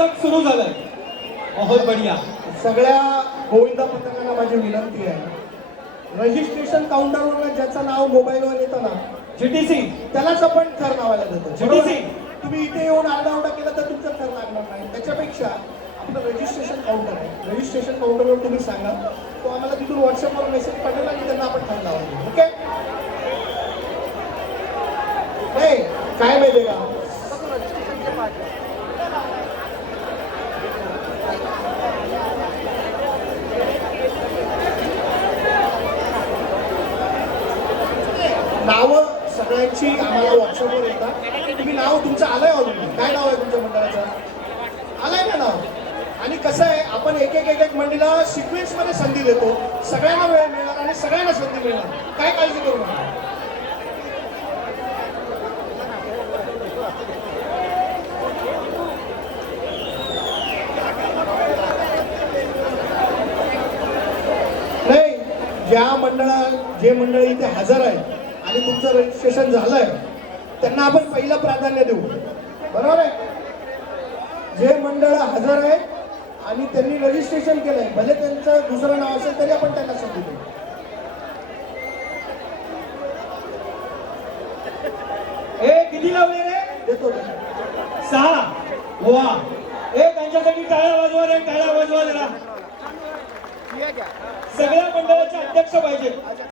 पथक सुरू झालंय. बहुत बढिया. सगळ्या गोविंदा पथकांना माझी विनंती आहे. रजिस्ट्रेशन काउंटरवर ज्याचं नाव मोबाईलवर येतं ना जीटीसी त्यालाच आपण थर लावायला देतो. आहे? तुम्ही इथे येऊन आरडाओरडा केला तर तुमचं थर लागणार नाही. त्याच्यापेक्षा आपलं रजिस्ट्रेशन काउंटर आहे. रजिस्ट्रेशन काउंटरवर तुम्ही सांगा. तो आम्हाला तिथून व्हॉट्सअपवर मेसेज पाठवला आणि त्यांना आपण थर लावायला ओके नाही काय माहिती का? नावं सगळ्यांची आम्हाला व्हॉट्सअपवर येतात. तुम्ही नाव तुमचं आलंय ऑलरेडी काय नाव आहे तुमच्या मंडळाचं? आलंय ना नाव? आणि कसं आहे आपण एक एक एक एक मंडळीला सिक्वेन्समध्ये संधी देतो. सगळ्यांना वेळ मिळणार आणि सगळ्यांना संधी मिळणार. काय काळजी करू नका. ज्या मंडळा जे मंडळ इथे हजर आहे आणि तुमचं रजिस्ट्रेशन झालंय त्यांना आपण पहिलं प्राधान्य देऊ. बरोबर आहे? जे मंडळ हजर आहे आणि त्यांनी रजिस्ट्रेशन केलंय भले त्यांचं दुसरं नाव असेल तरी आपण त्यांना संधी देऊ. ए किती लावले रे? देतो. सहा. वा. ए त्यांच्यासाठी टाळ्या वाजवा रे टाळ्या वाजवा जरा. सगळ्या मंडळाचे अध्यक्ष पाहिजे